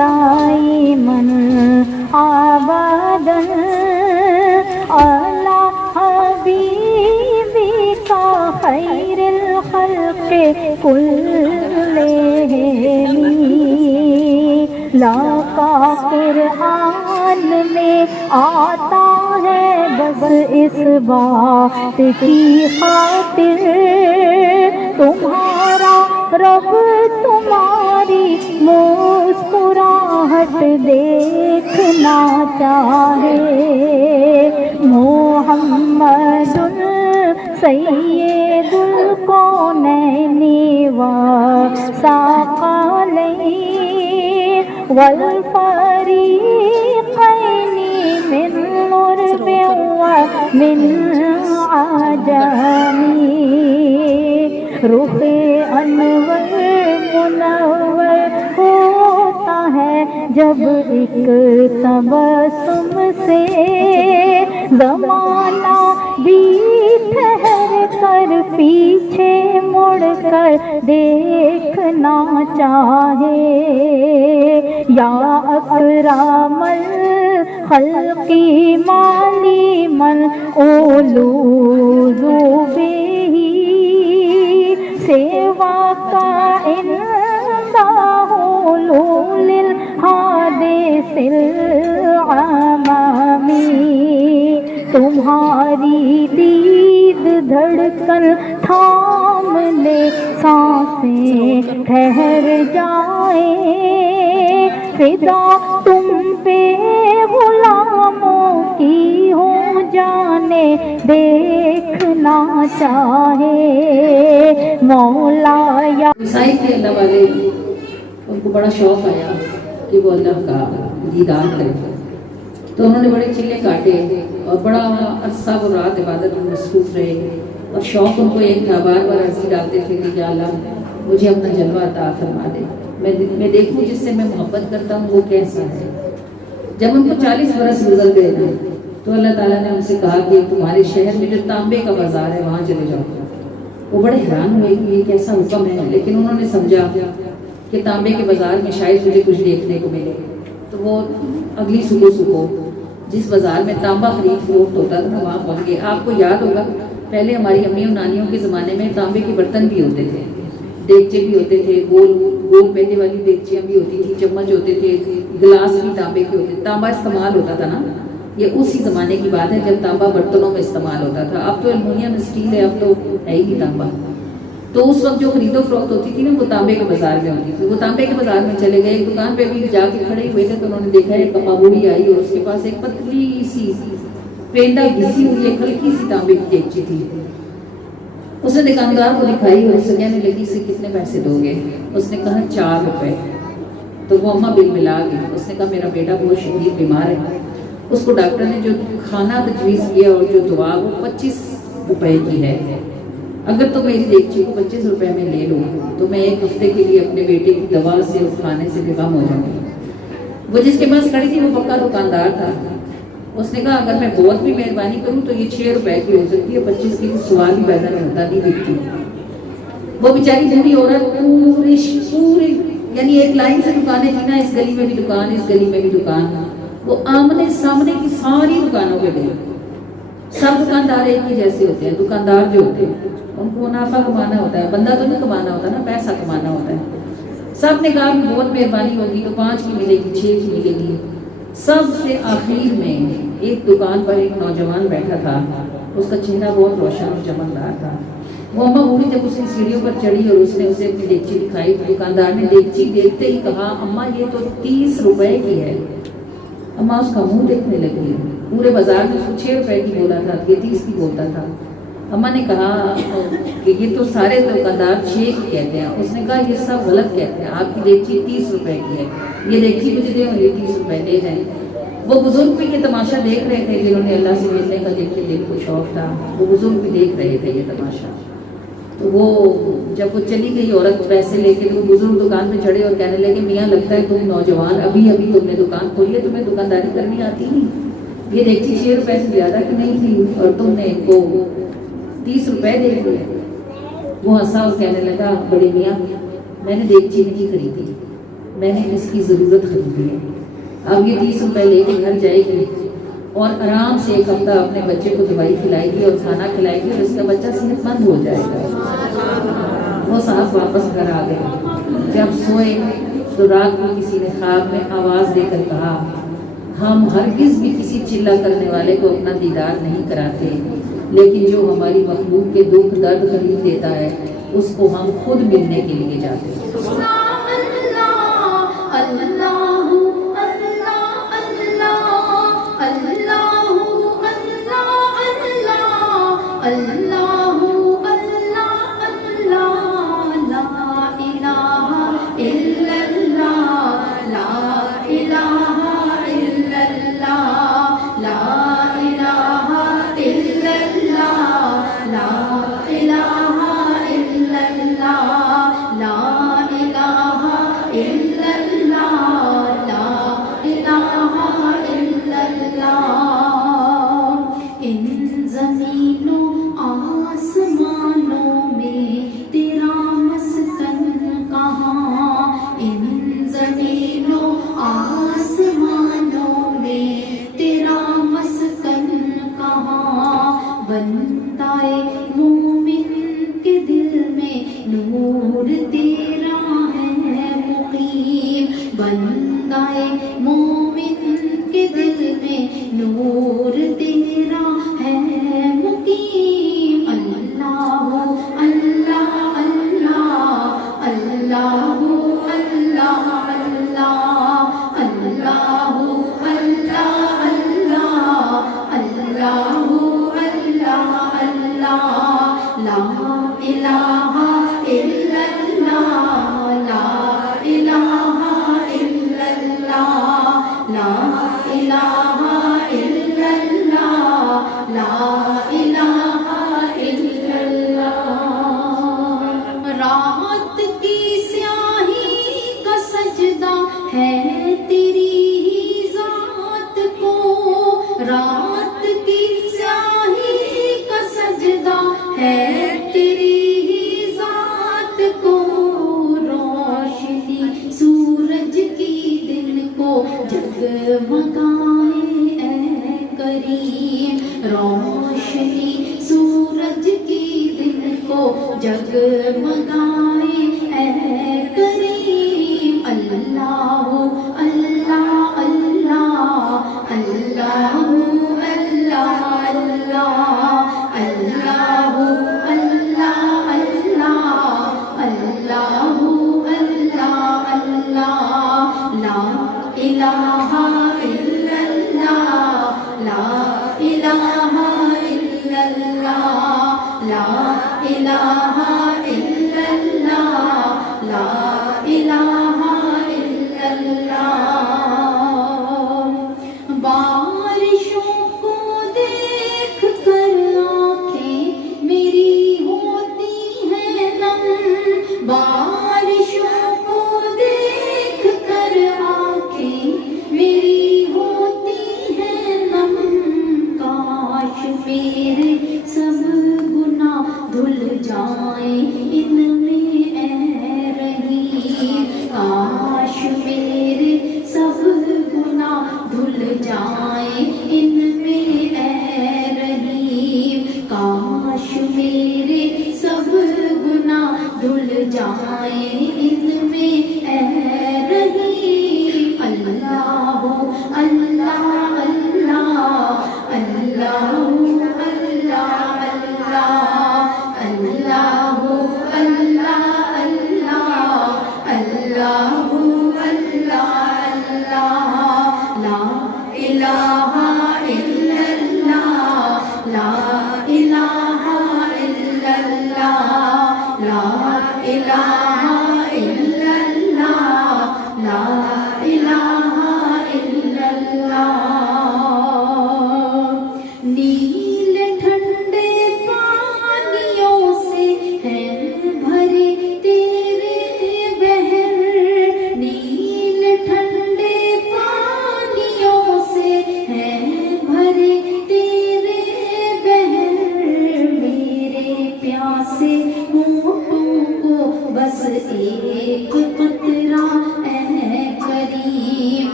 دائماً آباداً علی حبیبک خیر الخلق کلہم لاقا قرآن میں آتا ہے بس اس بات کی خاطر تمہارا رب تمہاری مسکراہٹ دیکھنا چاہے محمد سید الکونین والثقلین والفریقین من عرب ومن عجم رخ انور منور ہوتا ہے جب ایک تبسم سے زمانہ بھی ٹھہر کر پیچھے مڑ کر دیکھنا چاہے یا اکرم الخلق مالی من اولوذ بہ سوا کا حلول الحادث العمامی تمہاری دید دھڑکن تھام لے سانسیں ٹھہر جائیں فدا تم پہ غلاموں کی ہوں جانے دیکھنا چاہے مولا یا عیسائی کے اللہ والے ان کو بڑا شوق آیا کہ وہ اللہ کا دیدار کرے تو انہوں نے بڑے چلے کاٹے اور بڑا عرصہ وہ رات عبادت میں مصروف رہے اور شوق ان کو ایک تھا بار بار عرضی ڈالتے تھے کہ یا اللہ مجھے اپنا جلوہ عطا فرما دے میں دیکھوں جس سے میں محبت کرتا ہوں وہ کیسا ہے جب ان کو 40 برس گزر گئے تھے تو اللہ تعالیٰ نے ان سے کہا کہ تمہارے شہر میں جو تانبے کا بازار ہے وہاں چلے جاؤ وہ بڑے حیران ہوئے کہ یہ کیسا حکم ہے لیکن انہوں نے سمجھا کہ تانبے کے بازار میں شاید مجھے کچھ دیکھنے کو ملے تو وہ اگلی صبح جس بازار میں تانبا خرید فروخت ہوتا تھا وہاں پہنچ گئے آپ کو یاد ہوگا پہلے ہماری امیوں نانیوں کے زمانے میں تانبے کے برتن بھی ہوتے تھے دیگچے بھی ہوتے تھے گول پہلے والی دیگچیاں بھی ہوتی تھی چمچ ہوتے تھے گلاس بھی تانبے کے ہوتے تھے تانبا استعمال ہوتا تھا نا یہ اسی زمانے کی بات ہے جب تانبا برتنوں میں استعمال ہوتا تھا اب تو ایلومینیم اسٹیل ہے اب تو ہے ہی نہیں تانبا تو اس وقت جو خرید و فروخت ہوتی تھی نا وہ تانبے کے بازار میں ہوتی تھی وہ تانبے کے بازار میں چلے گئے ایک دکان پہ بھی جا کے کھڑے ہوئے تھے تو انہوں نے دیکھا ایک بوڑھی آئی اور اس کے پاس ایک پتلی سی پینڈا گھسی ہوئی ایک ہلکی سی تانبے کی دیگچی تھی اس نے دکاندار کو دکھائی اور اسے کہنے لگی اسے کتنے پیسے دو گے اس نے کہا 4 روپے تو وہ اماں بل ملا گئی اس نے کہا میرا بیٹا بہت شدید بیمار ہے اس کو ڈاکٹر نے جو کھانا تجویز کیا اور جو دعا وہ 25 روپے کی ہے اگر تو میری دیگچی کو 25 روپے میں لے لوں تو میں 1 ہفتے کے لیے اپنے بیٹے کی دوا سے اور کھانے سے بے غم ہو جاؤں گی وہ جس کے پاس کھڑی تھی وہ پکا دکاندار تھا اس نے کہا اگر میں بہت بھی مہربانی کروں تو یہ 6 روپے کی ہو سکتی ہے 25 کی سوال ہی پیدا نہیں ہوتا نہیں بکتی وہ بیچاری بوڑھی عورت پوری یعنی ایک لائن سے دکانیں تھی نا اس گلی میں بھی دکان اس گلی میں بھی دکان وہ آمنے سامنے کی ساری دکانوں پہ گئی سب دکاندار ایک ہی جیسے ہوتے ہیں دکاندار جو ہوتے ہیں ان کو منافع کمانا ہوتا ہے بندہ تو نہیں کمانا ہوتا نا پیسہ کمانا ہوتا ہے سب نے کہا کہ بہت مہربانی ہوگی تو 5 کی ملے گی 6 کی ملے گی سب سے آخر میں ایک دکان پر ایک نوجوان بیٹھا تھا اس کا چہرہ بہت روشن اور چمکدار تھا وہ اماں بوڑھی جب اس کی سیڑھیوں پر چڑھی اور اس نے اسے اپنی دیگچی دکھائی تو دکاندار نے دیگچی دیکھتے ہی کہا اماں یہ تو 30 روپے کی ہے اماں اس کا منہ دیکھنے لگی پورے بازار میں 6 روپے کی بولا تھا یہ 30 کی بولتا تھا اماں نے کہا کہ یہ تو سارے دکاندار 6 کی کہتے ہیں اس نے کہا یہ سب غلط کہتے ہیں آپ کی دیگچی 30 روپے کی ہے یہ دیگچی مجھے دے اور یہ 30 روپے لے جائیں وہ بزرگ بھی یہ تماشا دیکھ رہے تھے جنہوں نے اللہ سے ملنے کا جن کے دل کو شوق تھا وہ بزرگ بھی دیکھ رہے تھے یہ تماشا تو وہ جب وہ چلی گئی عورت پیسے لے کے تو وہ بزرگ دکان پہ چڑھے اور کہنے لگے میاں لگتا ہے تم نوجوان ابھی تم نے دکان کھولی ہے تمہیں دکانداری کرنی آتی نہیں یہ دیگچی 6 روپے سے زیادہ کی نہیں تھی اور تم نے ان کو 30 روپے دے دیے وہ ہنسا اور کہنے لگا بڑے میاں میں نے دیگچی نہیں خریدی میں نے اس کی ضرورت خریدی ہے. اب یہ 30 روپے لے کے گھر جائے گی اور آرام سے ایک ہفتہ اپنے بچے کو دوائی کھلائے گی اور کھانا کھلائے گی اور اس کا بچہ صحت مند ہو جائے گا. وہ صاحب واپس گھر آ گئے. جب سوئے تو رات کو کسی نے خواب میں آواز دے کر کہا ہم ہرگز بھی کسی چلا کرنے والے کو اپنا دیدار نہیں کراتے، لیکن جو ہماری مخلوق کے دکھ درد خرید دیتا ہے اس کو ہم خود ملنے کے لیے جاتے ہیں. لا الہ الا اللہ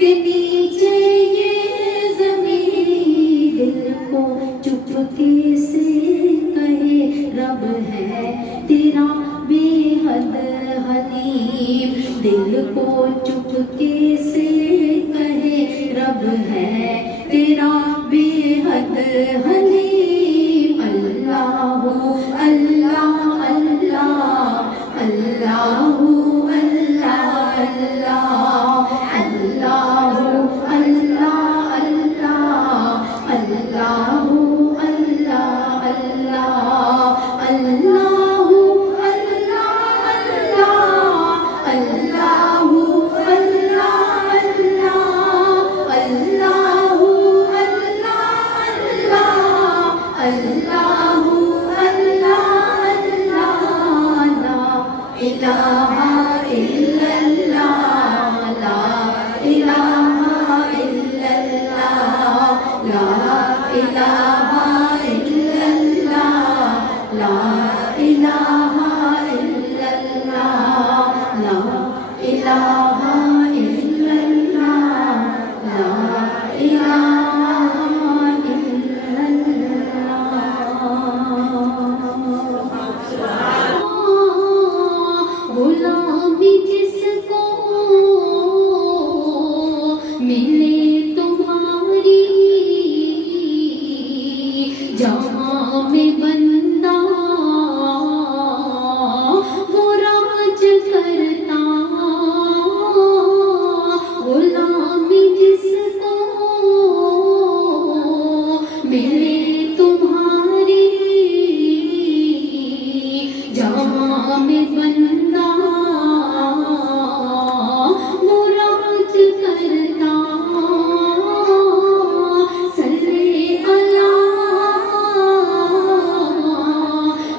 کہ نیچے یہ زمین دل کو چپکے سے کہے رب ہے تیرا بے حد حلیم، دل کو چپکے سے کہے رب ہے تیرا بے حد حلیم۔ اللہ اللہ اللہ اللہ اللہ اللہ اللہ اللہ اللہ اللہ غلامی جس کو ملے تمہاری جہاں میں بندہ وہ راج کرتا، غلامی جس کو ملے تمہاری جہاں میں بندہ وہ راج کرتا، صلی اللہ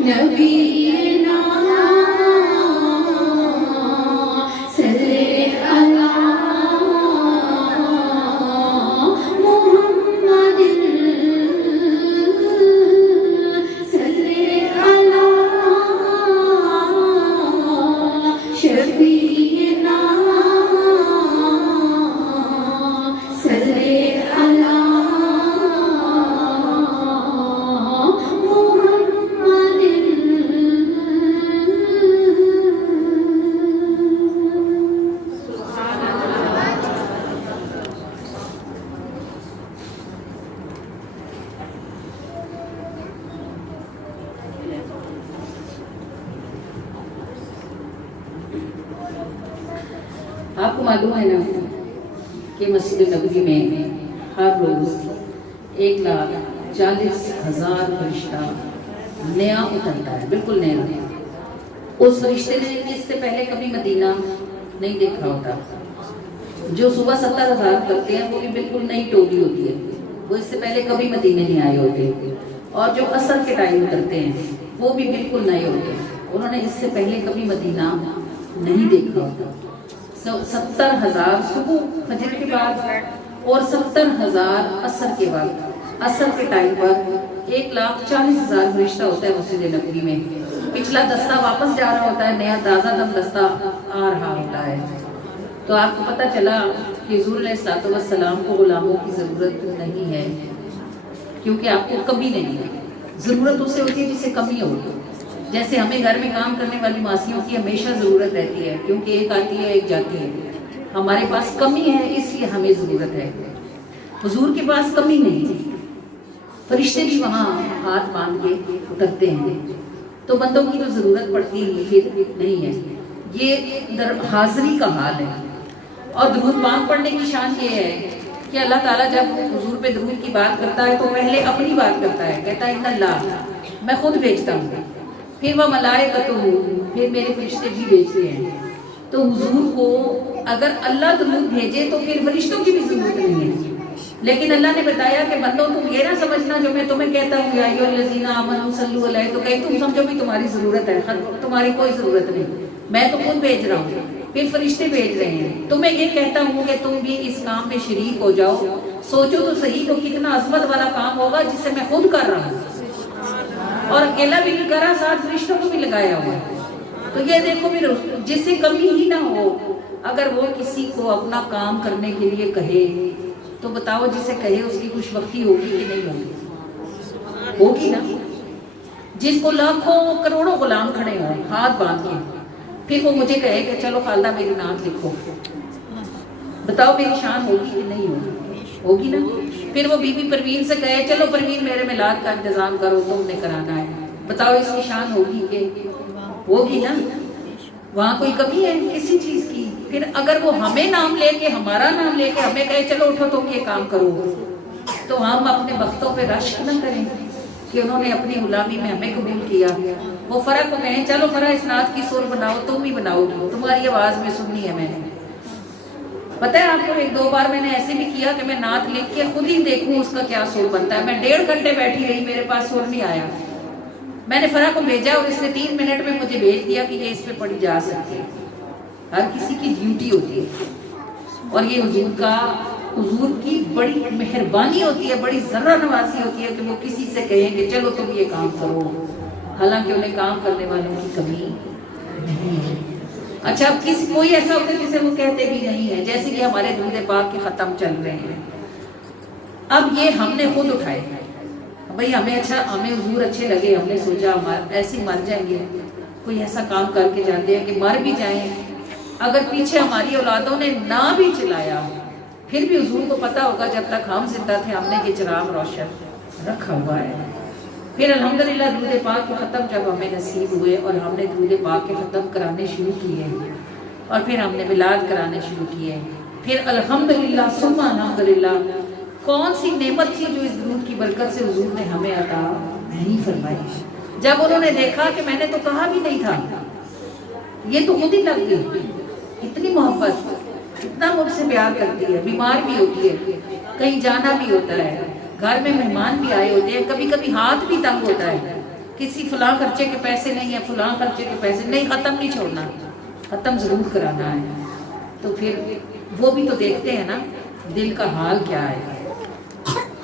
نبینا صلی اللہ محمد صلی اللہ شفیعنا صلی اللہ آپ کو معلوم ہے نا کہ مسجد نبوی میں ہر روز 1,40,000 فرشتہ نیا اترتا ہے، بالکل نیا۔ اس فرشتے نے اس سے پہلے کبھی مدینہ نہیں دیکھا ہوتا۔ جو صبح 70,000 کرتے ہیں وہ بھی بالکل نئی ٹولی ہوتی ہے، وہ اس سے پہلے کبھی مدینے نہیں آئے ہوتے، اور جو عصر کے ٹائم کرتے ہیں وہ بھی بالکل نئے ہوتے ہیں، انہوں نے اس سے پہلے کبھی مدینہ نہیں دیکھا ہوتا۔ 70,000 صبح فجر کے بعد اور 70,000 عصر کے بعد، عصر کے ٹائم پر 1,40,000 فرشتہ ہوتا ہے مسجد نبوی میں۔ پچھلا دستہ واپس جا رہا ہوتا ہے، نیا تازہ دم دستہ آ رہا ہوتا ہے۔ تو آپ کو پتہ چلا کہ حضور علیہ الصلوۃ والسلام کو غلاموں کی ضرورت نہیں ہے، کیونکہ آپ کو کمی نہیں ہے۔ ضرورت اسے ہوتی ہے جسے کمی ہو۔ جیسے ہمیں گھر میں کام کرنے والی ماسیوں کی ہمیشہ ضرورت رہتی ہے، کیونکہ ایک آتی ہے ایک جاتی ہے۔ ہمارے پاس کمی ہے اس لیے ہمیں ضرورت ہے، حضور کے پاس کمی نہیں ہے۔ فرشتے بھی وہاں ہاتھ باندھ کے اترتے ہیں، تو بندوں کی تو ضرورت پڑتی ہی پھر نہیں ہے۔ یہ حاضری کا حال ہے۔ اور درود پاک پڑھنے کی شان یہ ہے کہ اللہ تعالیٰ جب حضور پہ درود کی بات کرتا ہے تو پہلے اپنی بات کرتا ہے، کہتا ہے ان اللہ، میں خود بھیجتا ہوں، پھر وہ ملائکتہ، پھر میرے فرشتے بھی بھیجتے ہیں۔ تو حضور کو اگر اللہ درود بھیجے تو پھر فرشتوں کی بھی ضرورت نہیں ہے۔ لیکن اللہ نے بتایا کہ بندوں تم یہ نہ سمجھنا جو میں تمہیں کہتا ہوں یا ایھا الذین آمنوا صلوا علیہ، تو کہیں تم سمجھو بھی تمہاری ضرورت ہے، تمہاری کوئی ضرورت نہیں، میں تو خود بھیج رہا ہوں، پھر فرشتے بھیج رہے ہیں۔ تمہیں یہ کہتا ہوں کہ تم بھی اس کام میں شریک ہو جاؤ۔ سوچو تو صحیح تو کتنا عظمت والا کام ہوگا جسے میں خود کر رہا ہوں، اور اکیلا بھی نہیں کرا، ساتھ فرشتوں کو بھی لگایا ہوا ہے۔ تو یہ دیکھو پھر جس سے کمی ہی نہ ہو، اگر وہ کسی کو اپنا کام کرنے کے لیے کہے تو بتاؤ جسے کہے اس کی خوش وقتی ہوگی کہ نہیں ہوگی؟ ہوگی نا۔ جس کو لاکھوں کروڑوں غلام کھڑے ہوں ہاتھ باندھ کے، پھر وہ مجھے کہے کہ چلو خالدہ میری نعت لکھو، بتاؤ میری شان ہوگی کہ نہیں ہوگی؟ ہوگی نا۔ پھر وہ بی بی پروین سے کہے چلو پروین میرے میلاد کا انتظام کرو، تم نے کرانا ہے، بتاؤ اس کی شان ہوگی کہ ہوگی نا۔ وہاں کوئی کمی ہے کسی چیز کی؟ پھر اگر وہ ہمیں نام لے کے، ہمارا نام لے کے ہمیں کہے چلو اٹھو تم یہ کام کرو، تو ہم اپنے بختوں پہ رشک نہ کریں کہ انہوں نے اپنی غلامی میں ہمیں قبول کیا۔ وہ فرح کو کہیں چلو فرح اس نعت کی سر بناؤ، تم ہی بناؤ گی، تمہاری آواز میں سننی ہے میں نے۔ پتہ ہے آپ کو ایک دو بار میں نے ایسے بھی کیا کہ میں نعت لکھ کے خود ہی دیکھوں اس کا کیا سر بنتا ہے، میں 1.5 گھنٹے بیٹھی رہی، میرے پاس سر نہیں آیا، میں نے فرح کو بھیجا اور اس نے 3 منٹ میں مجھے بھیج دیا کہ یہ اس پہ پڑھی جا سکتی ہے۔ ہر کسی کی ڈیوٹی ہوتی ہے، اور یہ حضور کی بڑی مہربانی ہوتی ہے، بڑی ذرہ نوازی ہوتی ہے کہ وہ کسی سے کہیں کہ چلو تم یہ کام کرو، حالانکہ انہیں کام کرنے والوں کی کمی نہیں ہے۔ اچھا اب کوئی ایسا ہوتا ہے جسے وہ کہتے بھی نہیں ہے، جیسے کہ ہمارے درود پاک کے ختم چل رہے ہیں، اب یہ ہم نے خود اٹھائے بھئی، ہمیں حضور اچھے لگے، ہم نے سوچا ایسے ہی مر جائیں گے، کوئی ایسا کام کر کے جاتے ہیں کہ مر بھی جائیں، اگر پیچھے ہماری اولادوں نے نہ بھی چلایا پھر بھی حضور کو پتا ہوگا جب تک ہم زندہ تھے ہم نے یہ چراغ روشن رکھا ہوا ہے۔ پھر الحمدللہ درود پاک کے ختم جب ہمیں نصیب ہوئے اور ہم نے درود پاک کے ختم کرانے شروع کیے اور پھر ہم نے میلاد کرانے شروع کیے، پھر الحمدللہ ثم الحمدللہ کون سی نعمت تھی جو اس درود کی برکت سے حضور نے ہمیں عطا نہیں فرمائی۔ جب انہوں نے دیکھا کہ میں نے تو کہا بھی نہیں تھا، یہ تو خود ہی لگ گئی، اتنی محبت، اتنا مجھ سے پیار کرتی ہے، بیمار بھی ہوتی ہے، کہیں جانا بھی ہوتا ہے، گھر میں مہمان بھی آئے ہوتے ہیں، کبھی کبھی ہاتھ بھی تنگ ہوتا ہے، کسی فلاں خرچے کے پیسے نہیں ہیں، فلاں خرچے کے پیسے نہیں، ختم نہیں چھوڑنا، ختم ضرور کرانا ہے، تو پھر وہ بھی تو دیکھتے ہیں نا دل کا حال کیا ہے۔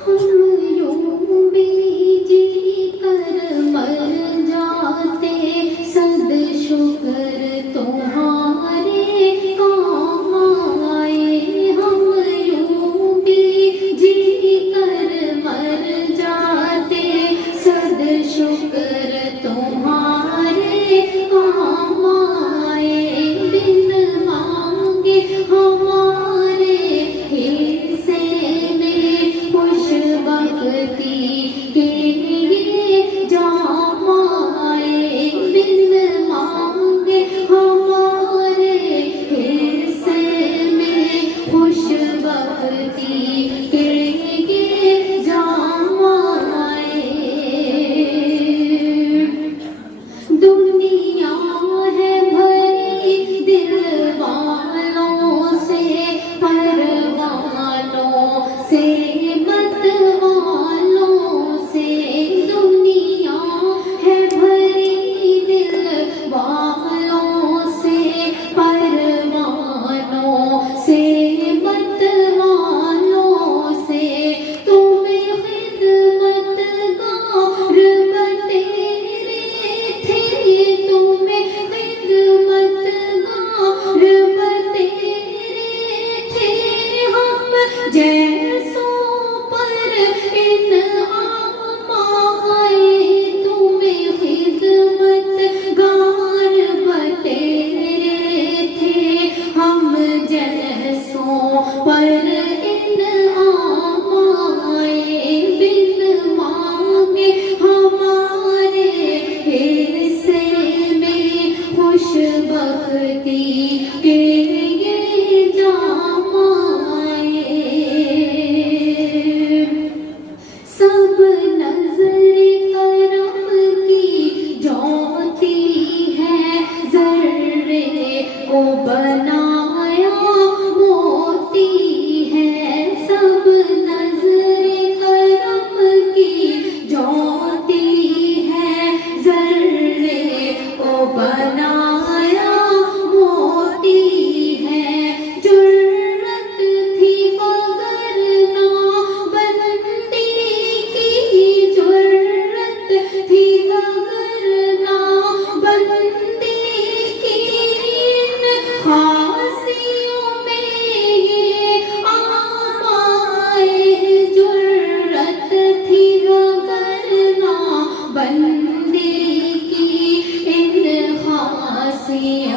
ہم یوں بھی جی کر مر جاتے، صد شکر تمہارے کام آئے، ہم یوں بھی جی کر مر جاتے، صد شکر تمہارے کام آئے، بن مانگے ہمارے حصے میں خوش بختی کے لیے جام آئے، بن مانگے ہمارے حصے میں خوش بختی کے لیے جام آئے۔ دنیا ہے بھری دل والوں سے، پر والوں سے مت والوں سے، دنیا ہے بھری دل والوں سے، پر والوں سے مت والوں سے، تمہیں خدمت گار بتیرے تھے، تمہیں خدمت گار بتیرے تھے، ہم جیسوں پر انعام آئے، تمہیں خدمت گار بتیرے تھے، ہم جیسوں پر انعام آئے، بن مانگے ہمارے حصے میں خوش بختی کے لیے جام آئے۔ سب نظر کرم کی جوتی ہے، ذرے کو بنایا موتی ہے، سب نظر کرم کی جوتی ہے، ذرے کو بنایا موتی ہے، جرت تھی مگر نابندی کی، جرت تھی مگر نابندی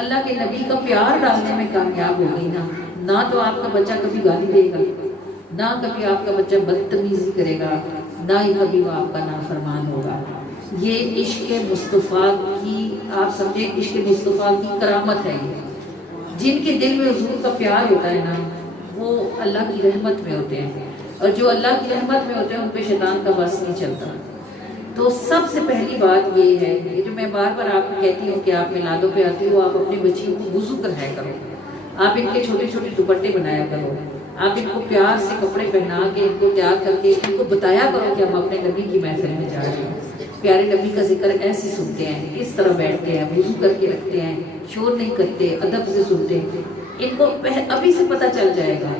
اللہ کے نبی کا پیار ڈالنے میں کامیاب ہو گئی نہ تو آپ کا بچہ کبھی گالی دے گا، نہ کبھی آپ کا بچہ بدتمیزی کرے گا، نہ ہی کبھی وہ آپ کا نافرمان ہوگا۔ یہ عشق مصطفیٰ کی، آپ سمجھے عشق مصطفیٰ کی کرامت ہے۔ جن کے دل میں حضور کا پیار ہوتا ہے نا، وہ اللہ کی رحمت میں ہوتے ہیں، اور جو اللہ کی رحمت میں ہوتے ہیں ان پہ شیطان کا بس نہیں چلتا۔ تو سب سے پہلی بات یہ ہے، یہ جو میں بار بار آپ کو کہتی ہوں کہ آپ میلادوں پہ آتی ہو، آپ اپنی بچیوں کو وضو کرایا کرو، آپ ان کے چھوٹے چھوٹے دوپٹے بنایا کرو، آپ ان کو پیار سے کپڑے پہنا کے ان کو تیار کر کے ان کو بتایا کرو کہ ہم اپنے نبی کی محفل میں جا رہے ہیں، پیارے نبی کا ذکر ایسے سنتے ہیں، اس طرح بیٹھتے ہیں، وضو کر کے رکھتے ہیں، شور نہیں کرتے، ادب سے سنتے ہیں۔ ان کو ابھی سے پتہ چل جائے گا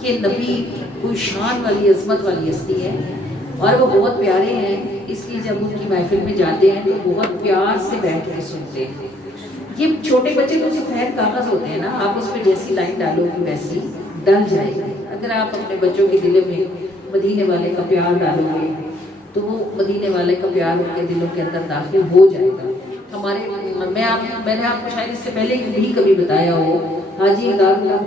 کہ نبی کوئی شان والی عظمت والی ہستی ہے اور وہ بہت پیارے ہیں، اس لیے جب ان کی محفل میں جاتے ہیں تو بہت پیار سے بیٹھ کے سنتے ہیں۔ یہ چھوٹے بچے تو سفید کاغذ ہوتے ہیں نا، آپ اس پہ جیسی لائن ڈالو گے ویسی ڈل جائے گا۔ اگر آپ اپنے بچوں کے دلوں میں مدینے والے کا پیار ڈالو گے تو وہ مدینے والے کا پیار ان کے دلوں کے اندر داخل ہو جائے گا۔ میں نے آپ کو شاید اس سے پہلے بھی کبھی بتایا ہو، حاجی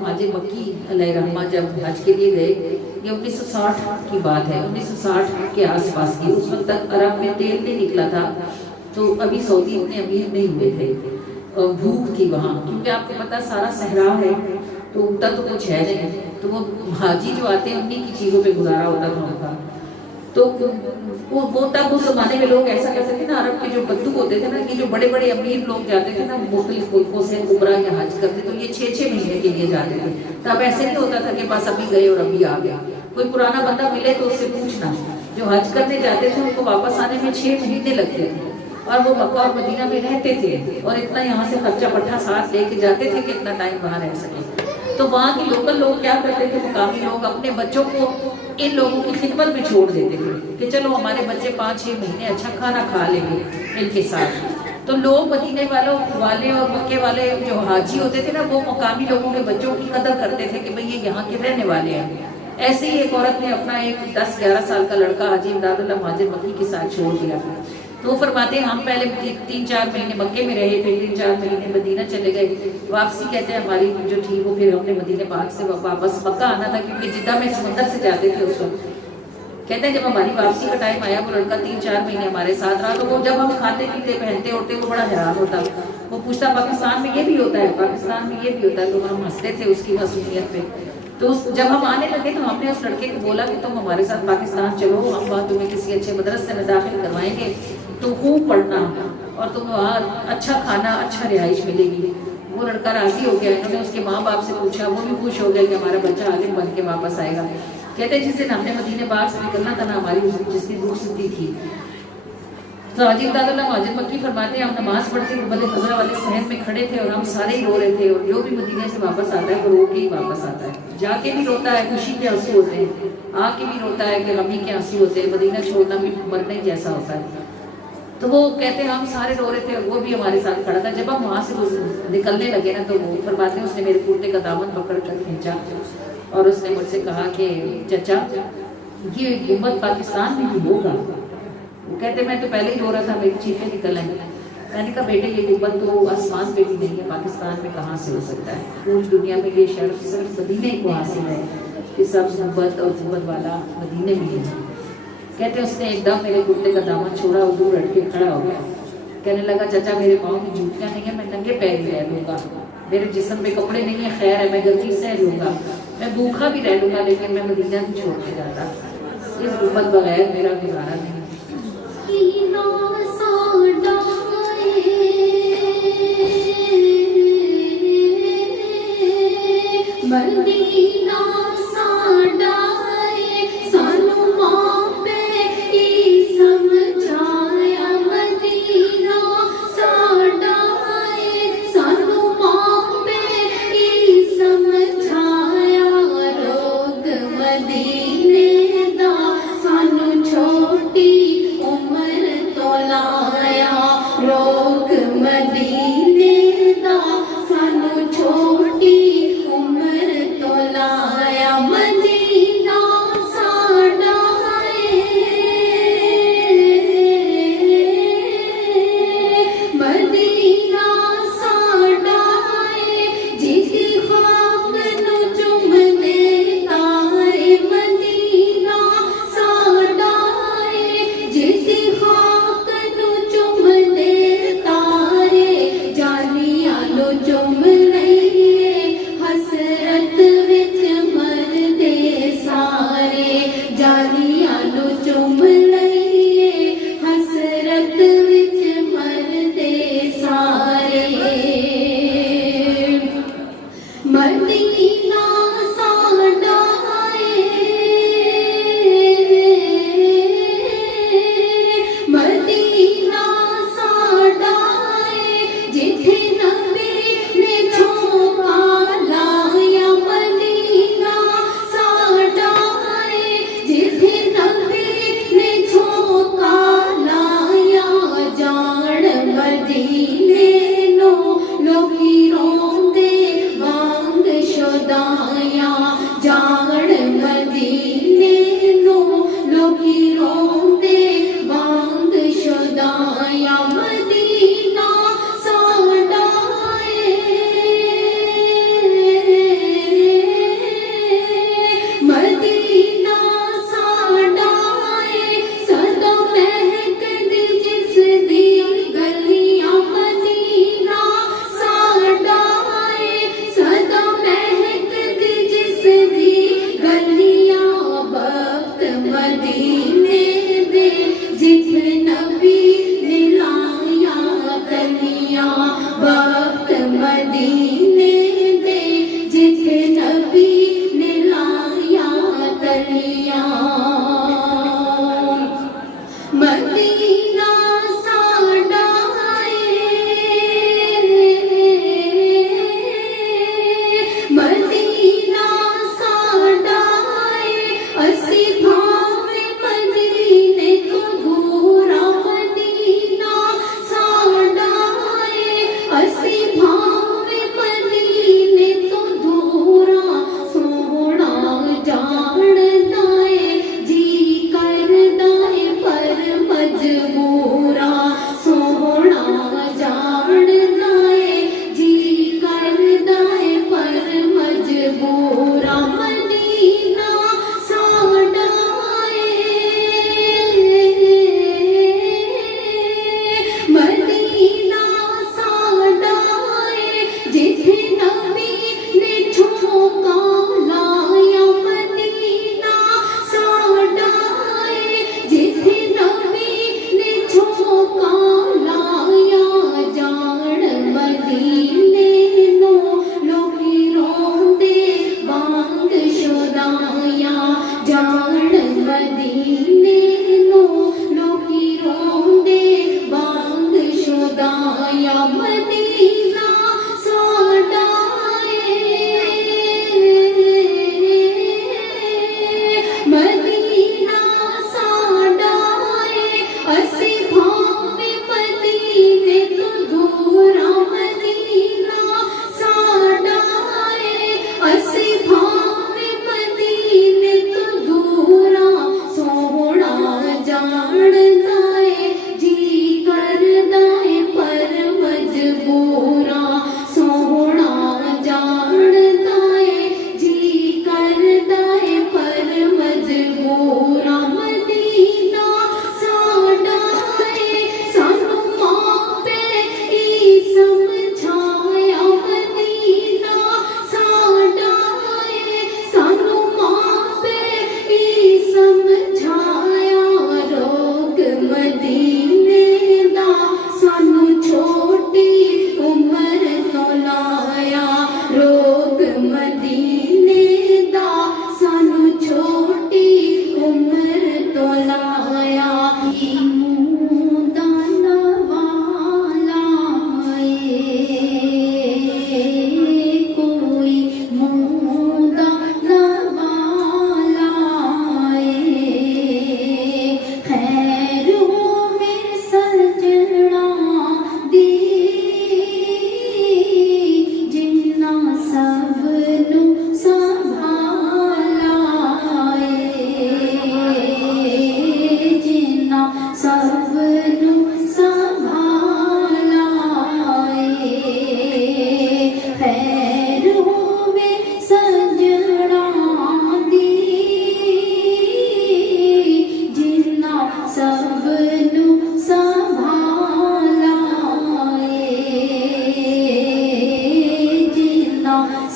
حاجی مکی علیہ رحمہ جب حج کے لیے گئے، یہ 1960 کی بات ہے، 1960 کے آس پاس کی، اس وقت تک عرب میں تیل نہیں نکلا تھا، تو ابھی سعودی اتنے امیر نہیں ہوئے تھے، اور بھوک تھی وہاں، کیونکہ آپ کو پتا سارا صحرا ہے تو اگتا تو کچھ ہے نہیں، تو وہ حاجی جو آتے ہیں انہیں کی چیزوں پہ گزارا ہوتا تھا ان کا۔ تو وہ تب اس زمانے میں لوگ ایسا کرتے تھے نا، عرب کے جو بدو ہوتے تھے نا، یہ جو بڑے بڑے امیر لوگ جاتے تھے نا مختلف ملکوں سے عمرہ یا حج کرتے، تو یہ 6 مہینے کے لیے جاتے تھے۔ تب ایسے نہیں ہوتا تھا کہ بس ابھی گئے اور ابھی آ گیا، کوئی پرانا بندہ ملے تو اس سے پوچھنا۔ جو حج کرنے جاتے تھے ان کو واپس آنے میں 6 مہینے لگتے تھے، اور وہ مکہ اور مدینہ میں رہتے تھے، اور اتنا یہاں سے خرچہ پٹھا ساتھ لے کے جاتے تھے کہ اتنا ٹائم وہاں رہ سکے۔ تو وہاں کے لوکل لوگ کیا کرتے تھے، مقامی لوگ اپنے بچوں کو ان لوگوں کی خدمت میں چھوڑ دیتے تھے کہ چلو ہمارے بچے 5-6 مہینے اچھا کھانا کھا لیں گے ان کے ساتھ۔ تو لوگ مدینے والے اور مکے والے جو حاجی ہوتے تھے نا، وہ مقامی لوگوں کے بچوں کی قدر کرتے تھے کہ بھئی یہ یہاں کے رہنے والے ہیں۔ ایسے ہی ایک عورت نے اپنا ایک 10-11 سال کا لڑکا حاجی امداد اللہ مہاجر مکی کے ساتھ چھوڑ دیا۔ تو وہ فرماتے ہیں ہم پہلے 3-4 مہینے مکے میں رہے، پھر 3-4 مہینے مدینہ چلے گئے، واپسی کہتے ہیں ہماری جو تھی وہ پھر ہم نے مدینہ پاک سے واپس مکہ آنا تھا، کیونکہ جدہ میں سمندر سے جاتے تھے اس وقت۔ کہتے ہیں جب ہماری واپسی کا ٹائم آیا، وہ لڑکا 3-4 مہینے ہمارے ساتھ رہا، تو وہ جب ہم کھاتے پیتے پہنتے اڑتے وہ بڑا حیران ہوتا، وہ پوچھتا پاکستان میں یہ بھی ہوتا ہے، پاکستان میں یہ بھی ہوتا ہے، تو ہم ہنستے تھے اس کی معصومیت پہ۔ تو جب ہم آنے لگے تو ہم نے اس لڑکے کو بولا کہ تم ہمارے ساتھ پاکستان چلو، ہم وہاں تمہیں کسی اچھے مدرسے میں داخل کروائیں گے، تم خوب پڑھنا اور تم وہاں اچھا کھانا اچھا رہائش ملے گی۔ وہ لڑکا راضی ہو گیا، انہوں نے اس کے ماں باپ سے پوچھا، وہ بھی خوش ہو گئے کہ ہمارا بچہ عالم بن کے واپس آئے گا۔ کہتے ہیں جس دن ہم نے مدینے پاک سے نکلنا تھا نا، ہماری جس دن رخصتی تھی، تو حاجی امداد اللہ مہاجر مکی فرماتے ہیں ہم نماز پڑھتے ہوئے بڑے خزرہ والے صحن میں کھڑے تھے اور ہم سارے ہی رو رہے تھے، اور جو بھی مدینے سے واپس آتا ہے وہ رو کے ہی واپس آتا ہے، جا کے بھی روتا ہے خوشی کے آنسو ہوتے ہیں، آ کے بھی روتا ہے کہ غمی کے آنسو ہوتے ہیں، مدینہ چھوڑنا بھی مرنے ہی جیسا ہوتا ہے۔ تو وہ کہتے ہیں ہم سارے رو رہے تھے اور وہ بھی ہمارے ساتھ کھڑا تھا۔ جب ہم وہاں سے نکلنے لگے نا، تو وہ فرماتے ہیں اس نے میرے کرتے کا دامن پکڑ کر کھینچا اور اس نے مجھ سے کہا کہ چچا یہ گنبد پاکستان میں بھی ہوگا؟ وہ کہتے میں تو پہلے ہی رو رہا تھا، میری چیخیں نکل آئیں۔ میں نے کہا بیٹے یہ گنبد تو آسمان پہ بھی نہیں ہے، پاکستان میں کہاں سے ہو سکتا ہے؟ پوری دنیا میں یہ شرف صرف مدینے کو حاصل ہے کہ سب گنبد اور گنبد والا مدینے میں ہے۔ کہتے ہیں اس نے ایک دم میرے کرتے کا دامن چھوڑا اور دور ہٹ کے کھڑا ہو گیا، کہنے لگا چچا میرے پاؤں کی جوتیاں نہیں ہیں، میں ننگے پیر ہی رہ لوں گا، میرے جسم پہ کپڑے نہیں ہیں، خیر ہے میں گرمی سہ لوں گا، میں بھوکھا بھی رہ لوں گا، لیکن میں مدینہ نہیں چھوڑ کے جاتا، اس گنبد بغیر میرا گزارا نہیں۔ مدینہ ساڈا سانو ماں پہ ہی سمجھایا، مدینہ ساڈا سانو ماں پہ ہی سمجھایا، روگ مدینے دا سانو چھوٹی عمر تو لایا، روگ مدینے دا سانو چھوٹی عمر تو لایا۔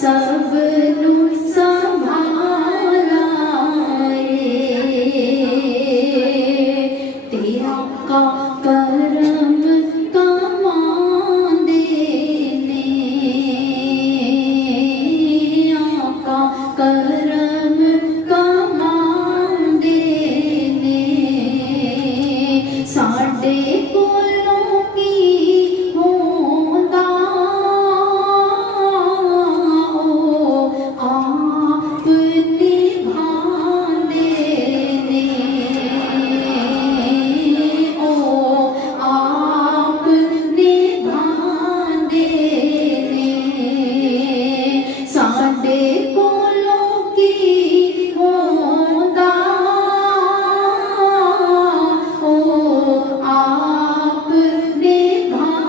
سب نو سنبھالا تیرا کا کرم کمان دینے آقا کرم کمان دینے ساڈے کولوں کی ہوندا آپ نبھانے نے آپ نبھانے نے ساڈے کولوں کی ہوندا آپ نبھانے نے آپ نبھانے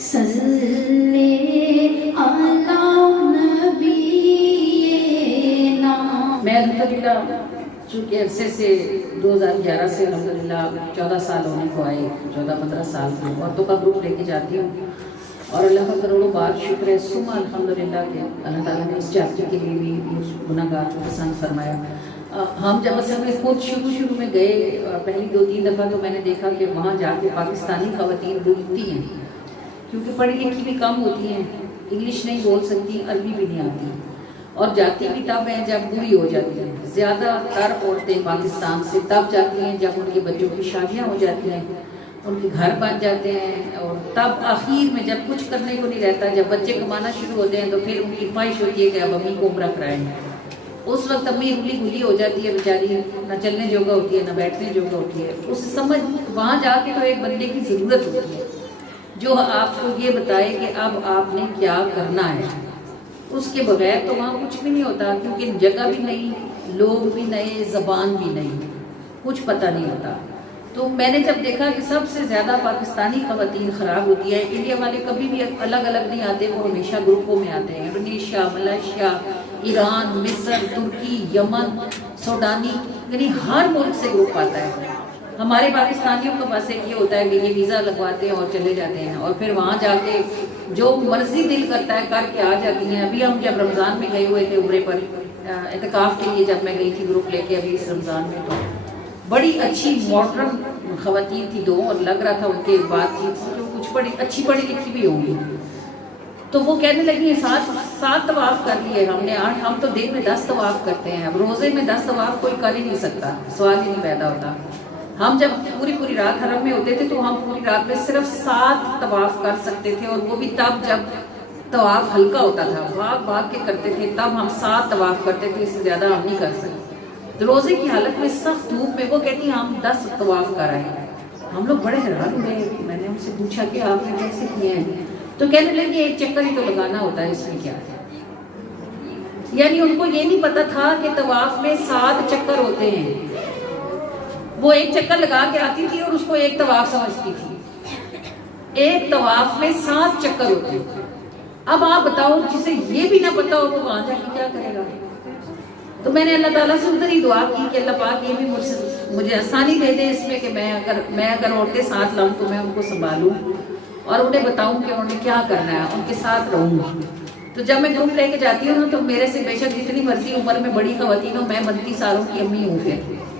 صلی علی نبینا. میں الحمدللہ چونکہ عرصے سے 2011 سے الحمدللہ 14 سال ہونے کو آئے، 14-15 سال سے عورتوں کا گروپ لے کے جاتی ہوں، اور اللہ کا کروڑوں بار شکر ہے ثم الحمدللہ کہ اللہ تعالیٰ نے اس چیپٹر کے لیے بھی اس گناہ گار کو پسند فرمایا. ہم جب اصل میں خود شروع میں گئے، پہلی 2-3 دفعہ تو میں نے دیکھا کہ وہاں جا کے پاکستانی خواتین روتی ہیں، کیونکہ پڑھی لکھی بھی کم ہوتی ہیں، انگلش نہیں بول سکتی، عربی بھی نہیں آتی، اور جاتی بھی تب ہیں جب بوڑھی ہو جاتی ہیں. زیادہ تر عورتیں پاکستان سے تب جاتی ہیں جب ان کے بچوں کی شادیاں ہو جاتی ہیں، ان کے گھر بن جاتے ہیں، اور تب آخر میں جب کچھ کرنے کو نہیں رہتا، جب بچے کمانا شروع ہوتے ہیں تو پھر ان کی خواہش ہوتی ہے کہ اب امی کو عمرہ کرائیں. اس وقت امی رلی گلی ہو جاتی ہے بیچاری، نہ چلنے جوگا ہوتی ہے نہ بیٹھنے جوگا ہوتی ہے. اس سمجھ وہاں جا کے تو ایک بندے کی ضرورت ہوتی ہے جو آپ کو یہ بتائے کہ اب آپ نے کیا کرنا ہے. اس کے بغیر تو وہاں کچھ بھی نہیں ہوتا، کیونکہ جگہ بھی نہیں، لوگ بھی نئے، زبان بھی نہیں، کچھ پتہ نہیں ہوتا. تو میں نے جب دیکھا کہ سب سے زیادہ پاکستانی خواتین خراب ہوتی ہیں، انڈیا والے کبھی بھی الگ الگ نہیں آتے، وہ ہمیشہ گروپوں میں آتے ہیں. انڈونیشیا، ملائیشیا، ایران، مصر، ترکی، یمن، سوڈانی، یعنی ہر ملک سے گروپ آتا ہے. ہمارے پاکستانیوں کے پاس ایک یہ ہوتا ہے کہ یہ ویزا لگواتے ہیں اور چلے جاتے ہیں، اور پھر وہاں جا کے جو مرضی دل کرتا ہے کر کے آ جاتی ہیں. ابھی ہم جب رمضان میں گئے ہوئے تھے عمرے پر اعتکاف کے لیے، جب میں گئی تھی گروپ لے کے ابھی اس رمضان میں، تو بڑی اچھی ماڈرن خواتین تھی 2، اور لگ رہا تھا ان کے بات چیت سے کچھ بڑی اچھی پڑھی لکھی بھی ہوں گی. تو وہ کہنے لگی 7 طواف کر لیے ہم نے، 8، ہم تو دن میں 10 طواف کرتے ہیں. اب روزے میں 10 طواف کوئی کر ہی نہیں سکتا، سوال ہی نہیں پیدا ہوتا. ہم جب پوری رات حرم میں ہوتے تھے تو ہم پوری رات میں صرف 7 طواف کر سکتے تھے، اور وہ بھی تب جب طواف ہلکا ہوتا تھا، بھاگ کے کرتے تھے، تب ہم 7 طواف کرتے تھے، اس سے زیادہ ہم نہیں کر سکتے. روزے کی حالت میں سخت دھوپ میں وہ کہتی ہم 10 طواف کر آئے ہیں. ہم لوگ بڑے حیران ہوئے. میں نے ان سے پوچھا کہ آپ نے کیسے کیے ہیں؟ تو کہنے لگے ایک چکر ہی تو لگانا ہوتا ہے، اس میں کیا ہے. یعنی ان کو یہ نہیں پتا تھا کہ طواف میں 7 چکر ہوتے ہیں. وہ ایک چکر لگا کے آتی تھی اور اس کو ایک طواف سمجھتی تھی. ایک طواف میں 7 چکر ہوتے ہیں. اب آپ بتاؤ جسے یہ بھی نہ پتا ہو وہ وہاں جا کے کیا کرے گا. تو میں نے اللہ تعالیٰ سے ادھر ہی دعا کی کہ اللہ پاک یہ بھی مجھے آسانی دے دے اس میں کہ میں اگر عورتیں ساتھ لاؤں تو میں ان کو سنبھالوں اور انہیں بتاؤں کہ انہوں نے کیا کرنا ہے، ان کے ساتھ رہوں. تو جب میں گروپ لے کے جاتی ہوں تو میرے سے بے شک جتنی مرضی عمر میں بڑی خواتین ہوں، میں 32 سالوں کی امی ہوں، پھر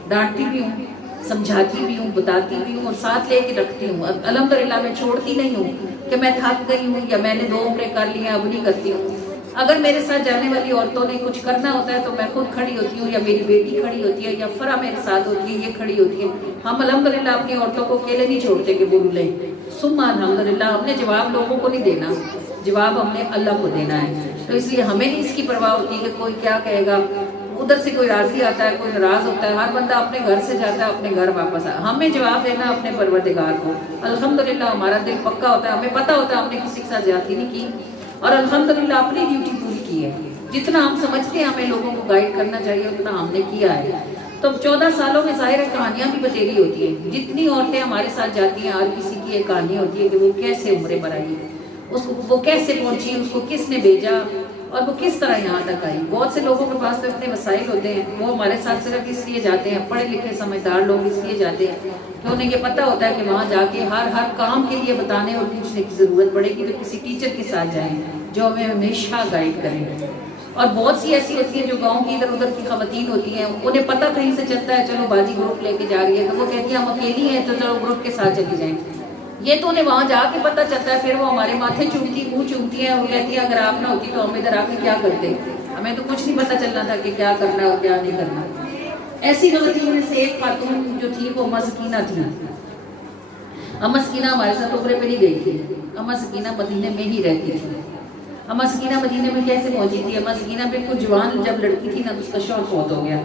ڈانٹتی بھی ہوں، سمجھاتی بھی ہوں، بتاتی بھی ہوں اور ساتھ لے کے رکھتی ہوں. الحمدللہ میں چھوڑتی نہیں ہوں کہ میں تھک گئی ہوں یا میں نے 2 عمرے کر لی ہیں اب نہیں کرتی ہوں. اگر میرے ساتھ جانے والی عورتوں نے کچھ کرنا ہوتا ہے تو میں خود کھڑی ہوتی ہوں، یا میری بیٹی کھڑی ہوتی ہے، یا فرا میرے ساتھ ہوتی ہے، یہ کھڑی ہوتی ہے. ہم الحمدللہ اپنی عورتوں کو اکیلے نہیں چھوڑتے کہ وہ رولیں. ثم الحمدللہ ہم نے جواب لوگوں کو نہیں دینا، جواب ہم نے اللہ کو دینا ہے. تو اس لیے ہمیں نہیں اس کی پرواہ ہوتی کہ کوئی کیا کہے گا. ادھر سے کوئی راضی آتا ہے، کوئی ناراض ہوتا ہے، ہر بندہ اپنے گھر سے جاتا ہے اپنے گھر واپس آتا ہے. ہمیں جواب دینا اپنے پروردگار کو. الحمدللہ ہمارا دل پکا ہوتا ہے، ہمیں پتہ ہوتا ہے ہم نے کسی کے ساتھ زیادتی نہیں کی اور الحمدللہ اپنی ڈیوٹی پوری کی ہے. جتنا ہم سمجھتے ہیں ہمیں لوگوں کو گائیڈ کرنا چاہیے اتنا ہم نے کیا ہے. تو 14 سالوں میں ظاہر کہانیاں بھی بتیری ہوتی ہیں. جتنی عورتیں ہمارے ساتھ جاتی ہیں ہر کسی کی ایک کہانی ہوتی ہے کہ وہ کیسے عمرے پر آئی، اس کو وہ کیسے پہنچی، اس کو کس نے بھیجا، اور وہ کس طرح یہاں تک آئی. بہت سے لوگوں کے پاس تو اتنے وسائل ہوتے ہیں، وہ ہمارے ساتھ صرف اس لیے جاتے ہیں، پڑھے لکھے سمجھدار لوگ اس لیے جاتے ہیں کہ انہیں یہ پتہ ہوتا ہے کہ وہاں جا کے ہر کام کے لیے بتانے اور پوچھنے کی ضرورت پڑے گی تو کسی ٹیچر کے ساتھ جائیں جو ہمیں ہمیشہ گائیڈ کریں. اور بہت سی ایسی ہوتی ہیں جو گاؤں کی ادھر ادھر کی خواتین ہوتی ہیں، انہیں پتہ کہیں سے چلتا ہے چلو باجی گروپ لے کے جا رہی ہے تو وہ کہتی ہیں ہم اکیلی ہیں تو چلو گروپ کے ساتھ چلی جائیں. یہ تو انہیں وہاں جا کے پتہ چلتا ہے، پھر وہ ہمارے ماتھے چومتی منہ چومتی ہیں اور کہتی ہیں اگر آپ نہ ہوتی تو ہم ادھر آ کے کیا کرتے، ہمیں تو کچھ نہیں پتہ چلنا تھا کہ کیا کرنا ہے اور کیا نہیں کرنا. ایسی خواتین میں سے ایک خاتون جو تھی وہ اماں سکینہ تھی. اماں سکینہ ہمارے ساتھ اوپرے پہ نہیں گئی تھی، اماں سکینہ مدینے میں ہی رہتی تھی. اماں سکینہ مدینے میں کیسے پہنچی تھی؟ اماں سکینہ بالکل جوان جب لڑکی تھی نا تو اس کا شوہر فوت ہو گیا.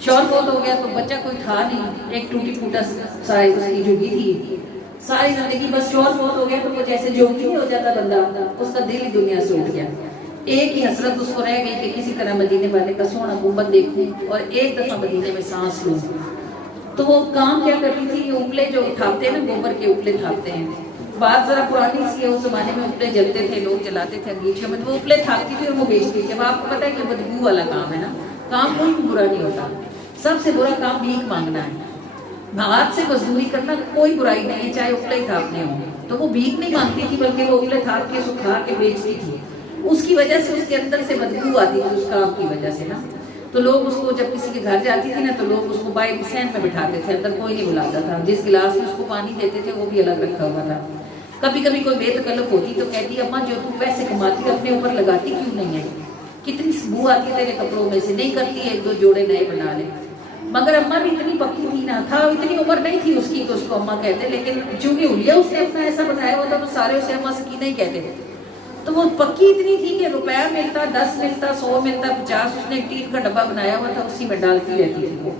شوہر فوت ہو گیا تو بچہ کوئی تھا نہیں، ایک ٹوٹی پھوٹا سا اس کی جھگی تھی ساری زندگی. بس شوہر فوت ہو گیا تو وہ جیسے جوگی نہیں ہو جاتا بندہ، اس کا دل ہی دنیا سے اٹھ گیا. ایک ہی حسرت اس کو رہ گئی کہ کسی طرح مدینے والے کا سونا گنبد دیکھوں اور ایک دفعہ مدینے میں سانس لوں. تو وہ کام کیا کرتی تھی، یہ اپلے جو اٹھاتے ہیں نا، گوبر کے اپلے تھاپتے ہیں، بات ذرا پرانی سی ہے، اس زمانے میں اپلے جلتے تھے، لوگ جلاتے تھے انگیٹھیوں میں، تو وہ اپلے تھاپتی تھی اور وہ بیچتی تھی. اب آپ کو پتہ ہے کہ بدبو والا کام ہے نا، کام کوئی بھی برا نہیں ہوتا، سب سے برا کام بھیک مانگنا ہے. ہاتھ سے مزدوری کرنا کوئی برائی نہیں ہے، چاہے اپلے ہی تھاپنے ہوں. تو وہ بھیک نہیں مانگتی تھی بلکہ وہ اپلے تھاپ کے سکھا کے بیچتی تھی. اس کی وجہ سے اس کے اندر سے بدبو آتی تھی اس کام کی وجہ سے نا. تو لوگ اس کو جب کسی کے گھر جاتی تھی نا تو لوگ اس کو بائی سین میں بٹھاتے تھے، اندر کوئی نہیں بلاتا تھا. جس گلاس میں اس کو پانی دیتے تھے وہ بھی الگ رکھا ہوا تھا. کبھی کبھی کوئی بے تکلف ہوتی تو کہتی اماں جو تم پیسے کماتی اپنے اوپر لگاتی کیوں نہیں ہے؟ کتنی بو آتی تیرے کپڑوں میں سے، نہیں کرتی ایک دو جوڑے نئے بنا لے. مگر اماں بھی اتنی پکی تھی نا، تھا اتنی عمر نہیں تھی اس کی تو اس کو اماں کہتے، لیکن چونکہ حلیہ اس نے اپنا ایسا بنایا ہوا تھا تو سارے اسے اماں سکینہ ہی کہتے تھے. تو وہ پکی اتنی تھی کہ روپیہ ملتا، 10 ملتا، 100 ملتا، 50، اس نے ایک ٹین کا ڈبہ بنایا ہوا تھا، اسی میں ڈالتی رہتی تھی. وہ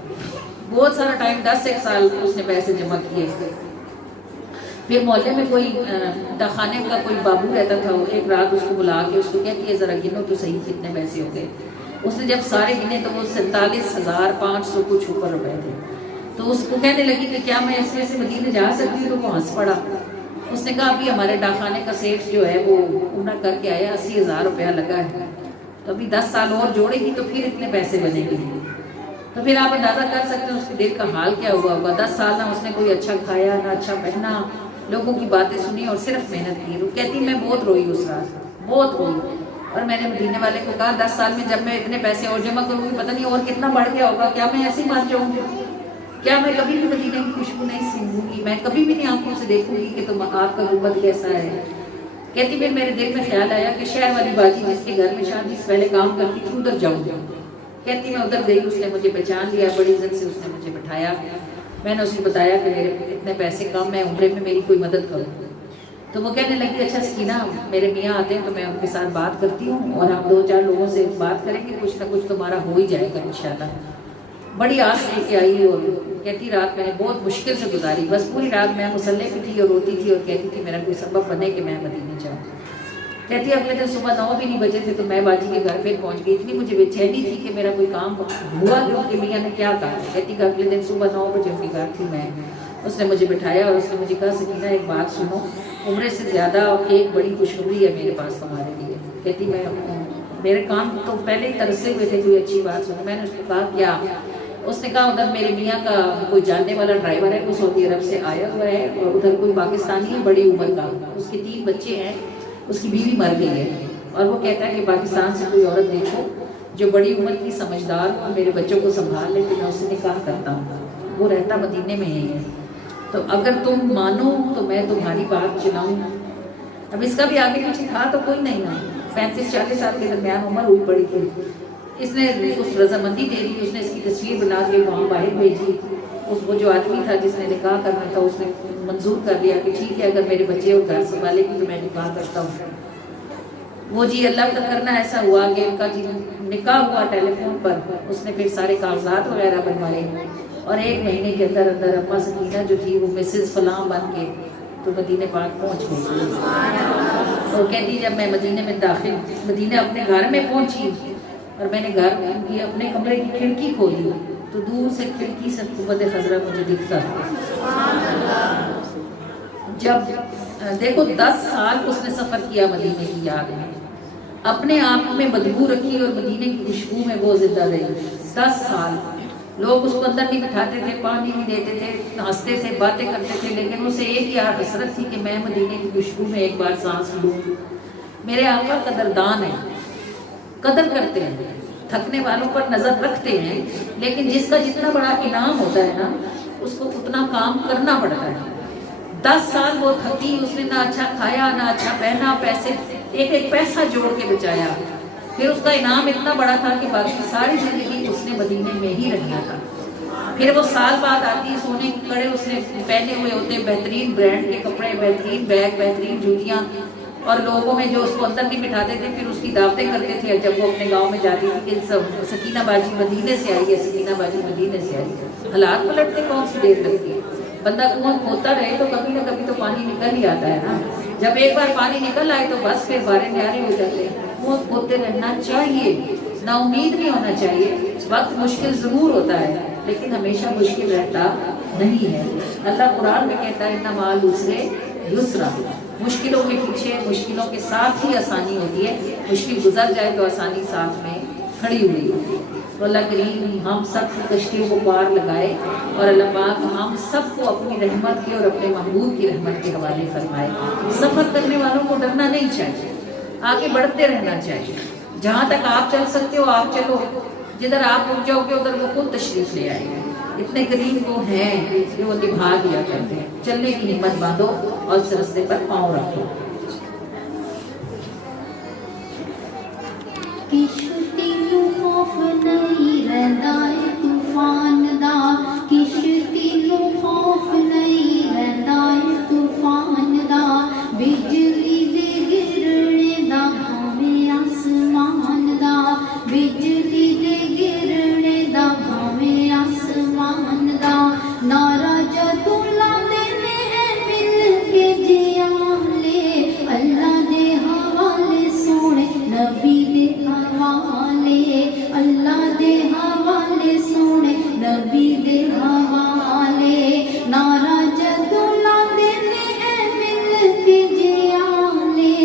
بہت سارا ٹائم، 10 سال اس نے پیسے جمع کیے. پھر محلے میں کوئی داخانے کا کوئی بابو رہتا تھا، وہ ایک رات اس کو بلا کے اس کو کہتی ہے ذرا گنو تو صحیح کتنے پیسے ہو گئے. اس نے جب سارے گنے تو وہ 47,500 کچھ اوپر روپے تھے. تو اس کو کہنے لگی کہ کیا میں اس میں سے مدینے جا سکتی ہوں؟ تو وہ ہنس پڑا. اس نے کہا ابھی ہمارے ڈاکخانے کا سیٹ جو ہے وہ پورا کر کے آیا، 80,000 روپیہ لگا ہے، تو ابھی 10 سال اور جوڑے گی تو پھر اتنے پیسے بنے گی. تو پھر آپ اندازہ کر سکتے ہیں اس کے دل کا حال کیا ہوا ہوگا. 10 سال نہ اس نے کوئی اچھا کھایا نہ اچھا پہنا، لوگوں کی باتیں سنی اور صرف محنت کی. وہ کہتی میں بہت روئی اس رات، بہت روئی. اور میں نے مدینے والے کو کہا 10 سال میں جب میں اتنے پیسے اور جمع کروں گی پتہ نہیں اور کتنا بڑھ گیا ہوگا، کیا میں ایسے مر جاؤں گی؟ کیا میں کبھی بھی مدینے کی خوشبو نہیں سونگوں گی؟ میں کبھی بھی نہیں آنکھوں سے دیکھوں گی کہ تم آپ کا گنبد کیسا ہے؟ کہتی پھر میرے دل میں خیال آیا کہ شہر والی باجی جس کے گھر میں شادی سے پہلے کام کرتی تھی ادھر جاؤں. کہتی میں ادھر گئی، اس نے مجھے پہچان لیا، بڑی عزت سے اس نے مجھے بٹھایا. میں نے اس کو بتایا کہ میرے اتنے پیسے کم ہیں، عمرے میں میری کوئی مدد کرو. تو وہ کہنے لگی اچھا سکینہ میرے میاں آتے ہیں تو میں ان کے ساتھ بات کرتی ہوں اور ہم 2-4 لوگوں سے بات کریں گے، کچھ نہ کچھ تمہارا ہو ہی جائے گا انشاءاللہ. بڑی آس لے کے آئی اور کہتی رات میں نے بہت مشکل سے گزاری، بس پوری رات میں مصلے پہ تھی اور روتی تھی اور کہتی تھی میرا کوئی سبب بنے کہ میں مدینے جاؤں. کہتی اگلے دن صبح 9 بھی نہیں بجے تھے تو میں باجی کے گھر پہ پہنچ گئی. اتنی مجھے بے چینی تھی کہ میرا کوئی کام ہوا کہ ان کے میاں نے کیا کہا. کہتی کہ اگلے دن صبح 9 بجے ان کے گھر تھی میں، اس نے مجھے بٹھایا اور اس نے مجھے کہا سکینہ ایک بات سنو، عمرے سے زیادہ ایک بڑی خوشخبری ہے میرے پاس تمہارے لیے. کہتی میں میرے کام تو پہلے ہی ترسے ہوئے تھے کوئی اچھی بات سنو. میں نے اس کو کہا کیا؟ اس نے کہا ادھر میرے میاں کا کوئی جاننے والا ڈرائیور ہے، وہ سعودی عرب سے آیا ہوا ہے اور ادھر کوئی پاکستانی ہے بڑی عمر کا، اس کے 3 بچے ہیں، اس کی بیوی مر گئی ہے اور وہ کہتا ہے کہ پاکستان سے کوئی عورت دیکھو جو بڑی عمر کی سمجھدار ہو، میرے بچوں کو سنبھال لے تو میں اس سے نکاح کرتا ہوں. وہ رہتا مدینے میں ہی ہے، تو اگر تم مانو تو میں تمہاری بات چلاؤں. اب اس کا بھی آگے پیچھے تھا تو کوئی نہیں نا، 35-40 سال کے درمیان عمر ہوئی پڑی تھی. اس نے اس رضامندی دے دی، اس نے اس کی تصویر بنا کے وہاں باہر بھیجی. وہ جو آدمی تھا جس نے نکاح کرنا تھا اس نے منظور کر لیا کہ ٹھیک ہے اگر میرے بچے اور گھر سنبھالے گی تو میں نکاح کرتا ہوں. وہ جی اللہ کا کرنا ایسا ہوا کہ ان کا جی نکاح ہوا ٹیلی فون پر. اس نے پھر سارے کاغذات وغیرہ بنوائے اور 1 مہینے کے اندر اندر اماں سکینہ جو تھی وہ مسز فلاں بن کے تو مدینے پاک پہنچ گئی. اور کہتی جب میں مدینے میں داخل مدینے اپنے گھر میں پہنچی اور میں نے گھر کی اپنے کمرے کی کھڑکی کھولی تو دور سے کھڑکی سے قوت خضرہ مجھے دکھتا تھا. جب دیکھو 10 سال اس نے سفر کیا مدینے کی یاد میں، اپنے آپ میں بدبو رکھی اور مدینے کی خوشبو میں وہ زندہ رہی 10 سال. لوگ اس کو اندر نہیں بٹھاتے تھے، پانی نہیں دیتے تھے، ہنستے تھے، باتیں کرتے تھے، لیکن اسے ایک ہی حسرت تھی کہ میں مدینے کی خوشبو میں ایک بار سانس لوں. میرے آقا قدردان ہیں، قدر کرتے ہیں، تھکنے والوں پر نظر رکھتے ہیں، لیکن جس کا جتنا بڑا انعام ہوتا ہے نا اس کو اتنا کام کرنا پڑتا ہے. 10 سال وہ تھکی، اس نے نہ اچھا کھایا نہ اچھا پہنا، پیسے ایک ایک پیسہ جوڑ کے بچایا. پھر اس کا انعام اتنا بڑا تھا کہ باقی ساری زندگی اس نے مدینے میں ہی رہنا تھا. پھر وہ سال بعد آتی، سونے کے کڑے اس نے پہنے ہوئے ہوتے، بہترین برانڈ کے کپڑے، بہترین بیگ، بہترین جوتیاں، اور لوگوں میں جو اس کو اندر نہیں بٹھاتے تھے پھر اس کی دعوتیں کرتے تھے. جب وہ اپنے گاؤں میں جاتی تھی کہ سب سکینہ باجی مدینے سے آئی ہے، سکینہ باجی مدینے سے آئی ہے. حالات پلٹتے کون سی دیر لگتی ہے؟ بندہ کنواں کھودتا رہے تو کبھی نہ کبھی تو پانی نکل ہی آتا ہے نا. جب ایک بار پانی نکل آئے تو بس پھر بارے نیارے ہو جاتے ہیں. کنواں کھودتے رہنا چاہیے، نا امید نہیں ہونا چاہیے. وقت مشکل ضرور ہوتا ہے لیکن ہمیشہ مشکل رہتا نہیں ہے. اللہ قرآن میں کہتا ہے اِنَّ مَعَ الْعُسْرِ یسرا. مشکلوں کے پیچھے، مشکلوں کے ساتھ ہی آسانی ہوتی ہے. مشکل گزر جائے تو آسانی ساتھ میں کھڑی ہوئی ہوتی ہے. تو اللہ کریم ہم سب کی کشتیوں کو پار لگائے اور اللہ پاک ہم سب کو اپنی رحمت کی اور اپنے محبوب کی رحمت کے حوالے فرمائے. سفر کرنے والوں کو ڈرنا نہیں چاہیے، آگے بڑھتے رہنا چاہیے. جہاں تک آپ چل سکتے ہو آپ چلو، جدھر آپ رک جاؤ گے ادھر وہ خود تشریف لے آئے گا. اتنے قریب وہ ہیں کہ وہ نبھا دیا کرتے ہیں. چلنے کی ہمت باندھو اور اس راستے پر پاؤں رکھو. کشتی نو خوف نہیں رہندا اے طوفان دا، کشتی نو خوف نہیں رہندا اے طوفان دا. بجلی دے گرنے دا بھاویں آسمان دا، بجلی دے گرنے دا بھاویں آسمان دا. نعرہ جدوں لاندے نے مل کے جیالے، اللہ دے حوالے سونے نبی دے حوالے، اللہ دے حوالے سونے نبی دے حوالے. نعرہ جدوں لاندے نے مل کے جیالے،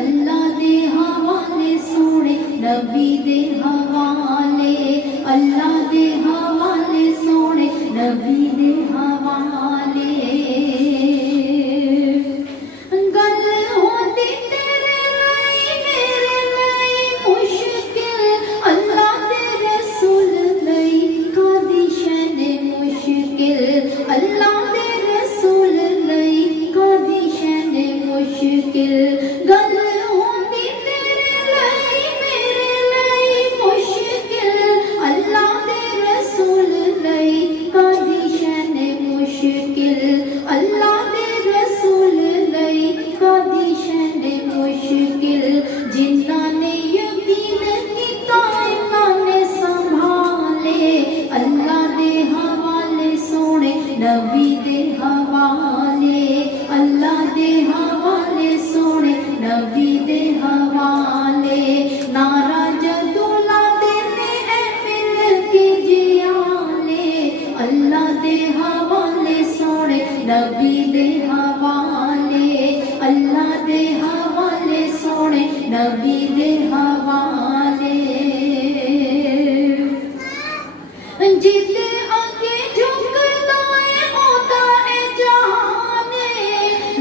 اللہ دے حوالے سونے نبی دے حوالے، اللہ دے حوالے سونے نبی دے حوالے. گل ہوندی تیرے لئی میرے لئی مشکل، اللہ دے رسول لئی کادی شان مشکل، اللہ دے رسول لئی کادی شان مشکل. گل ہوندی تیرے لئی میرے لئی مشکل، اللہ دے رسول لئی کادی شان مشکل، اللہ دے رسول لئی کادی شان مشکل. جنہاں نے یقین کیتا انہاں نے سنبھالے، اللہ دے حوالے سونے نبی دے حوالے، اللہ دے حوالے سونے نبی دے حوالے. نعرہ جدوں لاندے نے مل کے جیالے، اللہ دے حوالے سونے نبی دے حوالے، اللہ دے حوالے سونے نبی دے حوالے. جدے اگے جھکدا اے ہوتا اے جہان،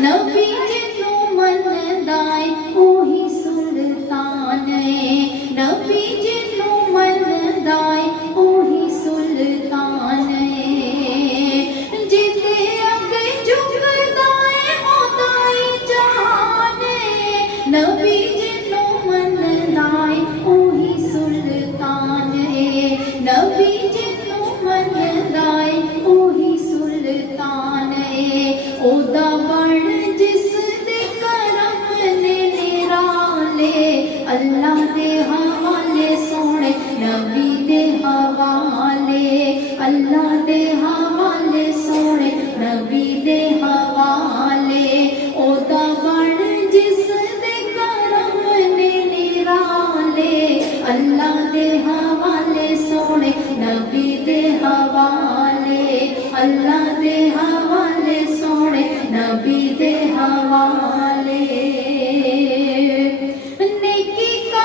نبی جنوں مندا اے اوہی سلطان اے، نبی جنوں مندا اے اوہی سلطان اے. جدے اگے جھکدا اے ہوتا اے جہان، نبی جنوں مندا اے اوہی سلطان اے، نبی جنوں مندا اے اوہی سلطان اے. او دا بن جس دے کرم نے نرالے، اللہ دے حوالے سونے نبی دے حوالے، اللہ دے حوالے سونے نبی دے حوالے. او دا بن جس دے کرم نے نرالے، اللہ دے حوالے سونے نبی دے حوالے، اللہ دے حوالے سونے نبی دے حوالے. نیکی کا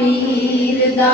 ਪੀਰ ਦਾ